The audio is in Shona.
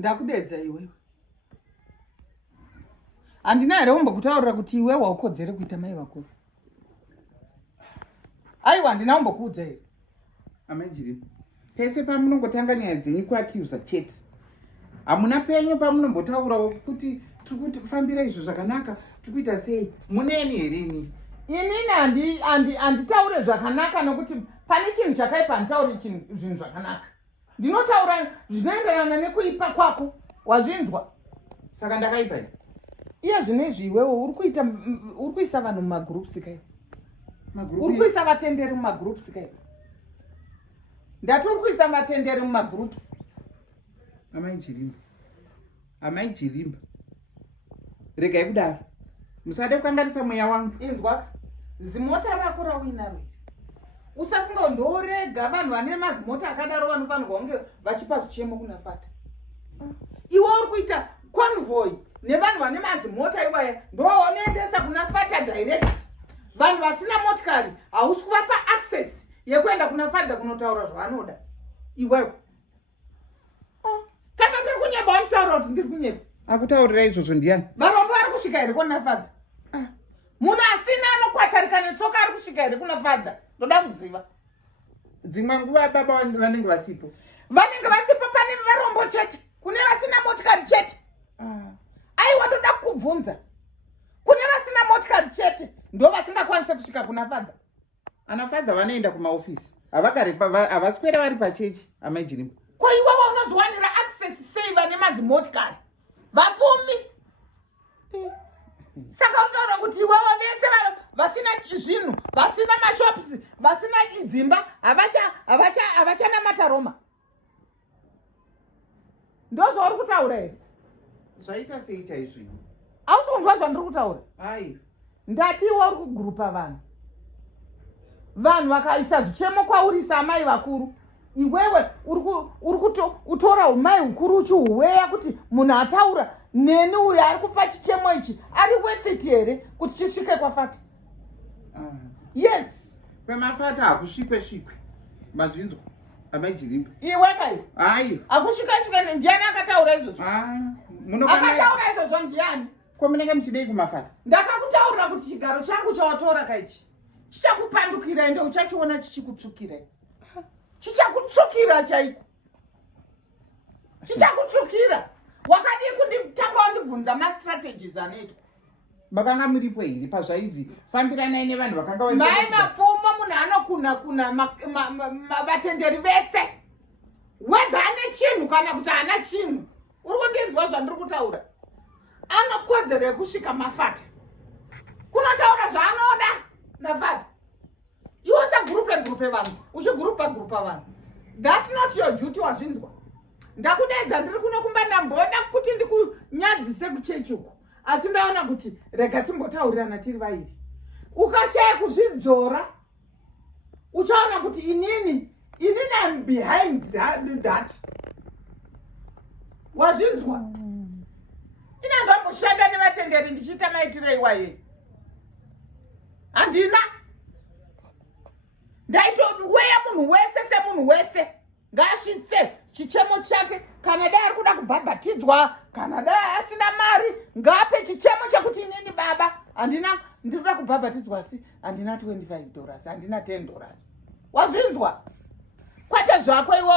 Ndakudedza iwewe. Handina here kumbokutaurira kuti iwe waukodzere kuita mai vakuru. Aiwa handina kumbokuudza here. Amajiri. Pese pamunongotanga nyaya dzenyu kuakiuza chete. Hamuna penyu pamunombotaurawo kuti tiri kufambira izvo zvakanaka, tiri kuita sei? Muneni here ini? Inini handitaure zvakanaka nokuti pane chinhu chakaipa handitauri zvinhu zvakanaka. Ndinotaura zvinoenderana nekuipa kwako. Wazvinzwa? Saka ndakaipa here? Iye zvinezvi iwewe uri kuisa vanhu mumagroups kai? Uri kuisa vatenderi mumagroups kai? Ndati uri kuisa vatenderi mumagroups. Amai Chirimba. Regai kudaro. Musade kukanganisa mweya wangu. Inzwa, zimota rako rawinaro. Usafunga ndorega vanhu vane mazimota akadaro vanofanirwa kunge vachipa zvichemo kuna Fata. Iwe uri kuita convoy nevanhu vane mazimota iwaya ndowaunoendesa kuna Fata direct. Vanhu vasina motikari hausi kuvapa access yekuenda kuna Fata kunotaura zvavanoda. Iwewe. Kana ndiri kunyeba wanotaura kuti ndiri kunyeba. Akutaurira izvozvo ndiani? Varombo vari kusvika here kuna Fata? Munhu asina anokwatarika netsoka ari kusvika here kuna Fata? Ndoda kuziva. Dzimwe nguva baba vanenge vasipo. Vanenge vasipo pane varombo chete. Kune vasina motikari chete. Aiwa ndoda kukubvunza. Kune vasina motikari chete ndo vasingakwanise kusvika kuna Fata. Ana Fata vanoenda kumaofisi. Havaswera vari pachechi amajirimu. Ko iwewe unozowanira access sei vane mazimotikari? Vapfumi. Saka utaura kuti iwewe vese vasina zvinhu, vasina mashops, vasina dzimba, havachanamata Roma. Ndozvauri kutaura here? Zvaita sei chaizvo? Hausi kunzwa zvandiri kutaura? Hai. Ndati iwe uri kugurupa vanhu. Vanhu vakaisa zvichemo kwauri samai vakuru. Iwewe uri kutora umai hukuru uchihuweya kuti munhu ataura neni uyu ari kupa chichemo ichi ari worth it here kuti chisvike kwaFata. Yes. Kwemafata hakusvikwe. Mazvinzwa amajirimu. Iwe kai? Hai. Hakusvika ndiani akataura izvozvo? Akataura izvozvo ndiani? Ko munenge muchidei kumafata? Ndakakutaurira kuti chigaro changu chawatora kaichi chichakupandukira ende uchachiona chichikutsvukira. Chichakutsvukira chaiko. Chichakutsvukira. Wakadii kunditanga wandibvunza ma-strategies anoitwa? Makanga muripo here pazvaidzi fambiranai nevanhu vakanga mai mapfumo munhu anokuna vatenderi vese. Wega ane chinhu kana kuti haana chinhu. Uri kundinzwa zvandiri kutaura? Anokodzero yekusvika maFata. Kunotaura zvaanoda naFata. Iwe usagurupe vanhu, uchigurupa vanhu. That's not your duty, wazvinzwa. Ndakudedza ndiri kunokumba ndamboda kuti ndikunyadzise kuchechi uku. Asi ndaona kuti rega timbotaurirana tiri vairi. Ukashaya kuzvidzora, uchaona kuti inini I'm behind that. Wazvinzwa? Ina ndomboshanda nevatenderi ndichiita maitiro iwaye. Handina. Ndaitoweya munhu wese semunhu wese ngaasvitse chichemo chake. Kana dai ari kuda kubhabhatidzwa, kana dai asina mari, ngaape chichemo chekuti inini baba handina ndinoda kubhabhatidzwa asi handina $25, handina $10. Wazvinzwa? Kwete zvako iwo.